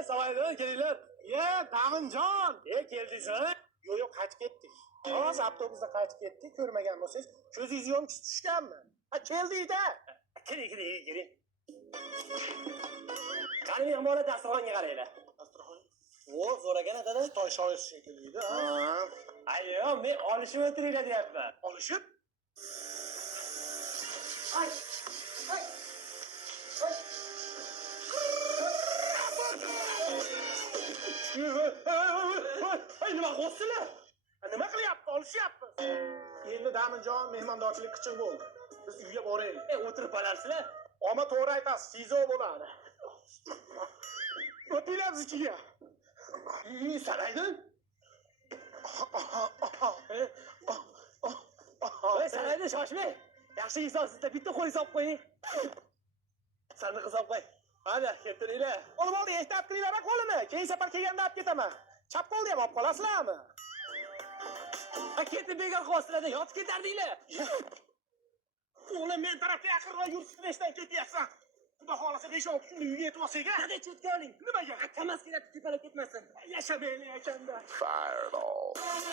Savaydın, kelinglar. Tag'injon. Keldingizmi? Yo'q, qaytib ketdik. Hozir avtobusda qaytib ketdik. Ko'rmagan bo'lsangiz, ko'zingiz yonib tushganmi? Ha, keldik-da. Keling. Qani mehmonlar dasturxonga qaranglar. O, zo'ragan adada. Xitoy shoir shekilli-da. Ayyo, men olishib o'tiringlar deyapman. Olishib? Ay. Ay, nima qo'sizlar? Nima qilyapti? Olishyapmiz. Endi Daminjon mehmondorchilik qichiq bo'ldi. Biz uyga boraylik. O'tirib qolarsizlar. Ammo to'g'ri aytasiz, fizo bo'ladi. O'tinglar ichiga. Saraydin. Voy, Saraydin, shoshmang. Yaxshi insonsizda bitta qo'y solib qo'ying. Sandiq solib qo'y. Hadi, keltiringlar. Olib oldi, ehtiyot qilinglar qo'lini. Keyin safar kelganda olib ketaman. Chap qo'lni ham olib qolasizlarmi? Ketib bekor qo'sizlarda yotib ketardinglar. O'g'lim, men tarafga yaqinroq yurishdan ketyapsan. Xudo xolasa 5-6 kun uyga yetib olsak-a? Hadi chetga oling. Nimaga? Kamaz kelib tepalab ketmasin. Yashamaylik ekanda. Fireball.